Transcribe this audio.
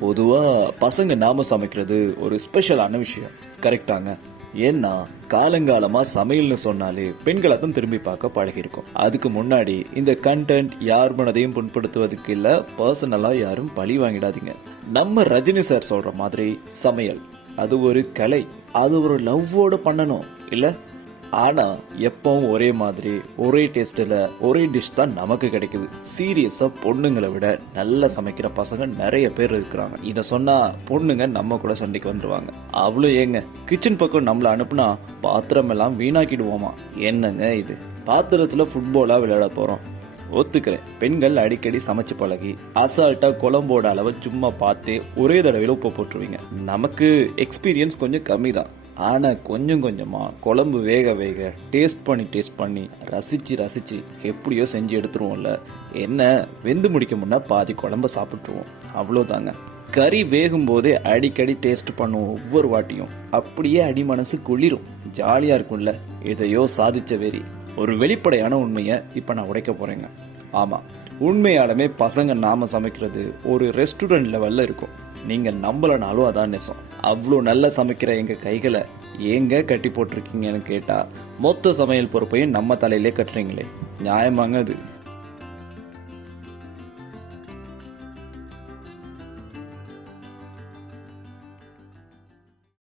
பொதுவா பசங்க நாம சமைக்கிறது ஒரு ஸ்பெஷலான விஷயம், கரெக்டாங்க? ஏன்னா காலங்காலமா சமையல்னு சொன்னாலே பெண்களை தான் திரும்பி பார்க்க பழகிருக்கும். அதுக்கு முன்னாடி இந்த கண்டென்ட் யார் மனதையும் புண்படுத்துவதற்கு இல்ல, பர்சனலா யாரும் பழி வாங்கிடாதீங்க. நம்ம ரஜினி சார் சொல்ற மாதிரி சமையல் அது ஒரு கலை, அது ஒரு லவ்வோட பண்ணணும் இல்ல. ஆனா எப்பவும் ஒரே மாதிரி ஒரே டேஸ்ட்ல ஒரே டிஷ் தான் நமக்கு கிடைக்குது. சீரியஸா பொண்ணுங்களை விட நல்லா சமைக்கிற பசங்க நிறைய பேர் இருக்கிறாங்க. இத சொன்னா பொண்ணுங்க நம்ம கூட சண்டைக்கு வந்துருவாங்க. அவ்வளவு ஏங்க, கிச்சன் பக்கம் நம்மள அனுப்புனா பாத்திரம் எல்லாம் வீணாக்கிடுவோமா? என்னங்க இது? பாத்திரத்துல ஃபுட்பாலா விளையாட போறோம். ஒத்துக்கிறேன், பெண்கள் அடிக்கடி சமைச்சு பழகி அசால்ட்டா குழம்போட அளவை சும்மா பார்த்தே ஒரே தடவையில உப்பு போட்டுருவீங்க. நமக்கு எக்ஸ்பீரியன்ஸ் கொஞ்சம் கம்மி தான். ஆனா கொஞ்சம் கொஞ்சமா குழம்பு வேக வேக டேஸ்ட் பண்ணி ரசிச்சு எப்படியோ செஞ்சு எடுத்துருவோம்ல. என்ன, வெந்து முடிக்க முன்னா பாதி குழம்ப சாப்பிட்டுருவோம், அவ்வளோதாங்க. கறி வேகும் போதே அடிக்கடி டேஸ்ட் பண்ணுவோம் ஒவ்வொரு வாட்டியும். அப்படியே அடி மனசு குளிரும், ஜாலியா இருக்கும்ல. இதையோ சாதிச்ச வெறி. ஒரு வெளிப்படையான உண்மையை இப்ப நான் உடைக்க போறேங்க. ஆமா, உண்மையாலுமே பசங்க நாம சமைக்கிறது ஒரு ரெஸ்டாரண்ட் லெவல்ல இருக்கும். நீங்க நம்பலனாலும் அதான் நெசம். அவ்வளோ நல்லா சமைக்கிற எங்க கைகளை ஏங்க கட்டி போட்டிருக்கீங்கன்னு கேட்டா மொத்த சமையல் பொறுப்பையும் நம்ம தலையிலே கட்டுறீங்களே, நியாயமாங்க அது?